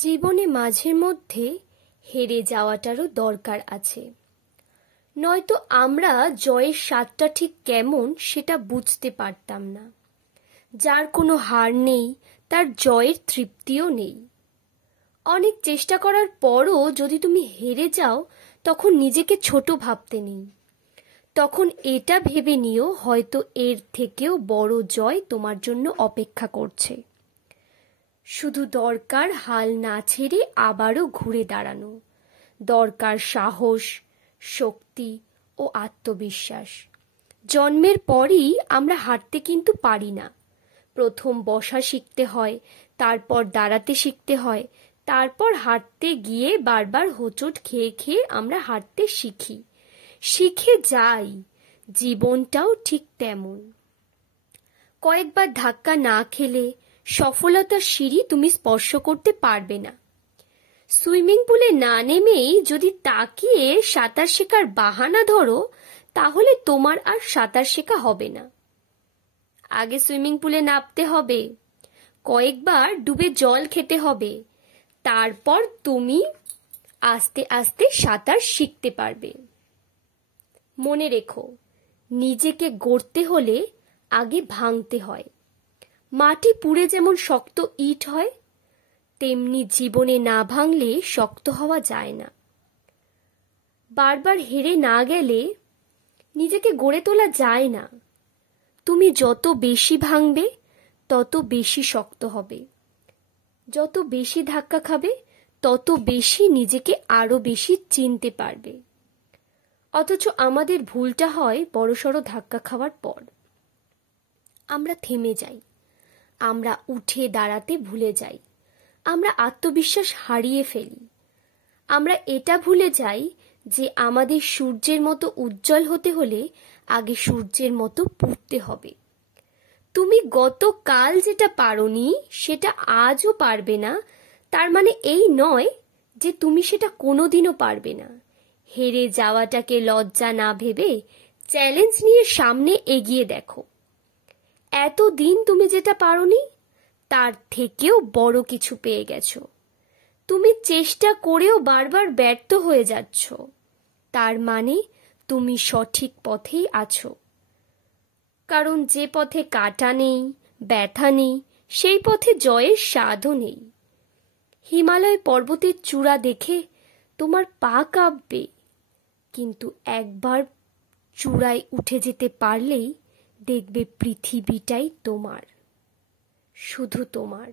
জীবনে মাঝে মধ্যে হেরে যাওয়াটারও দরকার আছে, নয়তো আমরা জয়ের স্বাদটা ঠিক কেমন সেটা বুঝতে পারতাম না। যার কোনো হার নেই তার জয়ের তৃপ্তিও নেই। অনেক চেষ্টা করার পরও যদি তুমি হেরে যাও তখন নিজেকে ছোট ভাবতে নেই। তখন এটা ভেবে নিও হয়তো এর থেকেও বড় জয় তোমার জন্য অপেক্ষা করছে। শুধু দরকার হাল না ছেড়ে আবারও ঘুরে দাঁড়ানো, দরকার সাহস, শক্তি ও আত্মবিশ্বাস। জন্মের পরই আমরা হাঁটতে কিন্তু পারি না। প্রথম বসা শিখতে হয়, তারপর দাঁড়াতে শিখতে হয়, তারপর হাঁটতে গিয়ে বারবার হোঁচট খেয়ে খেয়ে আমরা হাঁটতে শিখে যাই। জীবনটাও ঠিক তেমন। কয়েকবার ধাক্কা না খেলে সফলতার সিঁড়ি তুমি স্পর্শ করতে পারবে না। সুইমিং পুলে না নেমেই যদি তাকিয়ে সাঁতার শেখার বাহানা ধরো তাহলে তোমার আর সাঁতার শেখা হবে না। আগে সুইমিং পুলে নামতে হবে, কয়েকবার ডুবে জল খেতে হবে, তারপর তুমি আস্তে আস্তে সাঁতার শিখতে পারবে। মনে রেখো, নিজেকে গড়তে হলে আগে ভাঙতে হয়। মাটি পুড়ে যেমন শক্ত ইট হয়, তেমনি জীবনে না ভাঙলে শক্ত হওয়া যায় না। বারবার হেরে না গেলে নিজেকে গড়ে তোলা যায় না। তুমি যত বেশি ভাঙবে তত বেশি শক্ত হবে। যত বেশি ধাক্কা খাবে তত বেশি নিজেকে আরো বেশি চিনতে পারবে। অথচ আমাদের ভুলটা হয় বড়সড় ধাক্কা খাওয়ার পর। আমরা থেমে যাই, আমরা উঠে দাঁড়াতে ভুলে যাই, আমরা আত্মবিশ্বাস হারিয়ে ফেলি। আমরা এটা ভুলে যাই যে আমাদের সূর্যের মতো উজ্জ্বল হতে হলে আগে সূর্যের মতো পুড়তে হবে। তুমি গতকাল যেটা পারোনি সেটা আজও পারবে না, তার মানে এই নয় যে তুমি সেটা কোনোদিনও পারবে না। হেরে যাওয়াটাকে লজ্জা না ভেবে চ্যালেঞ্জ নিয়ে সামনে এগিয়ে দেখো। এতদিন তুমি যেটা পারোনি তার থেকেও বড় কিছু পেয়ে গেছো। তুমি চেষ্টা করেও বারবার ব্যর্থ হয়ে যাচ্ছ, তার মানে তুমি সঠিক পথেই আছো। কারণ যে পথে কাঁটা নেই, ব্যথা নেই, সেই পথে জয়ের স্বাদও নেই। হিমালয় পর্বতের চূড়া দেখে তোমার পা কাঁপবে, কিন্তু একবার চূড়ায় উঠে যেতে পারলেই দেখবে পৃথিবীটাই তোমার, শুধু তোমার।